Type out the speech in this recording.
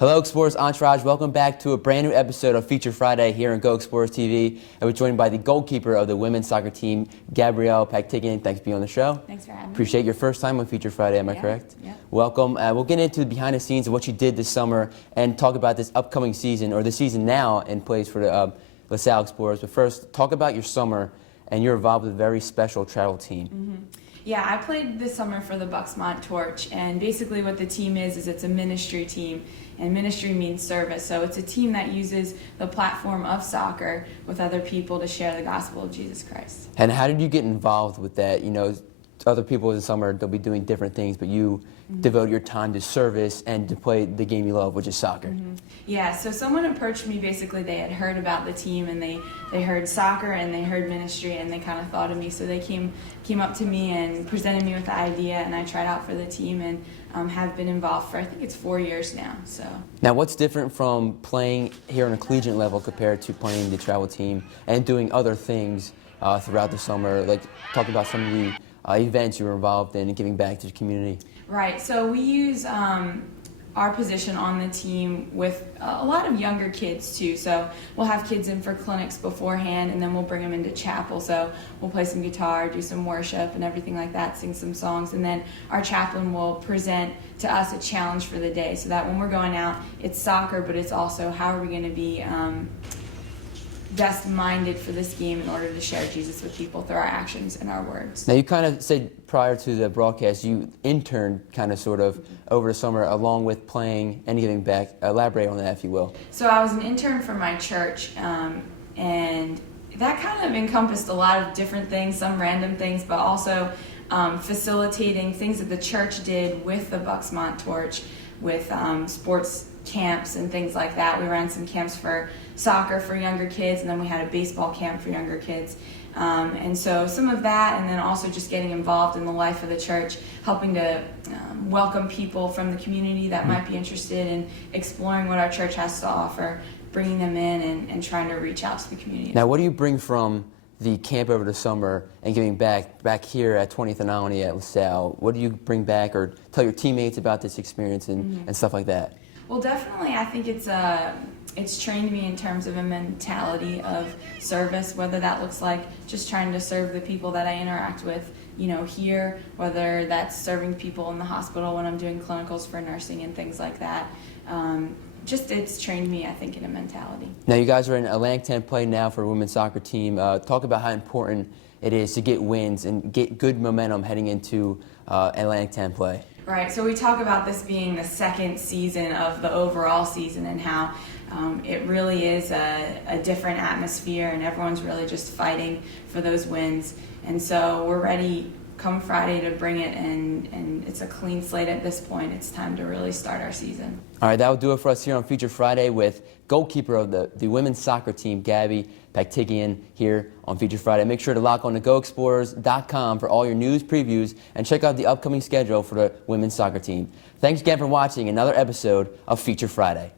Hello, Explorers Entourage. Welcome back to a brand new episode of Feature Friday here on Go Explorers TV. And we're joined by the goalkeeper of the women's soccer team, Gabrielle Pakhtigian. Thanks for being on the show. Thanks for having me. Appreciate your first time on Feature Friday, am I correct? Yeah. Welcome. We'll get into the behind the scenes of what you did this summer and talk about this upcoming season, or the season now in place for the Salle Explorers. But first, talk about your summer, and you're involved with a very special travel team. Mm-hmm. Yeah, I played this summer for the Bucksmont Torch, and basically what the team is it's a ministry team, and ministry means service. So it's a team that uses the platform of soccer with other people to share the gospel of Jesus Christ. And how did you get involved with that? You know, other people in the summer, they'll be doing different things, but you devote your time to service and to play the game you love, which is soccer. Mm-hmm. Yeah, so someone approached me. Basically, they had heard about the team, and they heard soccer and they heard ministry, and they kind of thought of me. So they came up to me and presented me with the idea, and I tried out for the team and have been involved for, I think it's 4 years now. So now, what's different from playing here on a collegiate level compared to playing the travel team and doing other things throughout the summer? Like, talk about some of the events you were involved in and giving back to the community. Right, so we use our position on the team with a lot of younger kids too. So we'll have kids in for clinics beforehand, and then we'll bring them into chapel. So we'll play some guitar, do some worship and everything like that, sing some songs, and then our chaplain will present to us a challenge for the day, so that when we're going out, it's soccer, but it's also how are we going to be best minded for this game in order to share Jesus with people through our actions and our words. Now, you kind of said prior to the broadcast you interned kind of sort of over the summer along with playing and giving back. Elaborate on that, if you will. So I was an intern for my church, and that kind of encompassed a lot of different things, some random things, but also facilitating things that the church did with the Bucksmont Torch, with sports camps and things like that. We ran some camps for soccer for younger kids, and then we had a baseball camp for younger kids. And so some of that, and then also just getting involved in the life of the church, helping to welcome people from the community that might be interested in exploring what our church has to offer, bringing them in and trying to reach out to the community. Now, what do you bring from the camp over the summer and giving back here at 20th and Alany at LaSalle? What do you bring back or tell your teammates about this experience and stuff like that? Well, definitely, I think it's trained me in terms of a mentality of service, whether that looks like just trying to serve the people that I interact with, here, whether that's serving people in the hospital when I'm doing clinicals for nursing and things like that. It's trained me, I think, in a mentality. Now, you guys are in Atlantic 10 play now for a women's soccer team. Talk about how important it is to get wins and get good momentum heading into Atlantic 10 play. Right, so we talk about this being the second season of the overall season, and how it really is a different atmosphere, and everyone's really just fighting for those wins. And so we're ready come Friday to bring it, and it's a clean slate at this point. It's time to really start our season. All right, that will do it for us here on Feature Friday with goalkeeper of the women's soccer team, Gabby Pakhtigian, here on Feature Friday. Make sure to log on to goexplorers.com for all your news, previews, and check out the upcoming schedule for the women's soccer team. Thanks again for watching another episode of Feature Friday.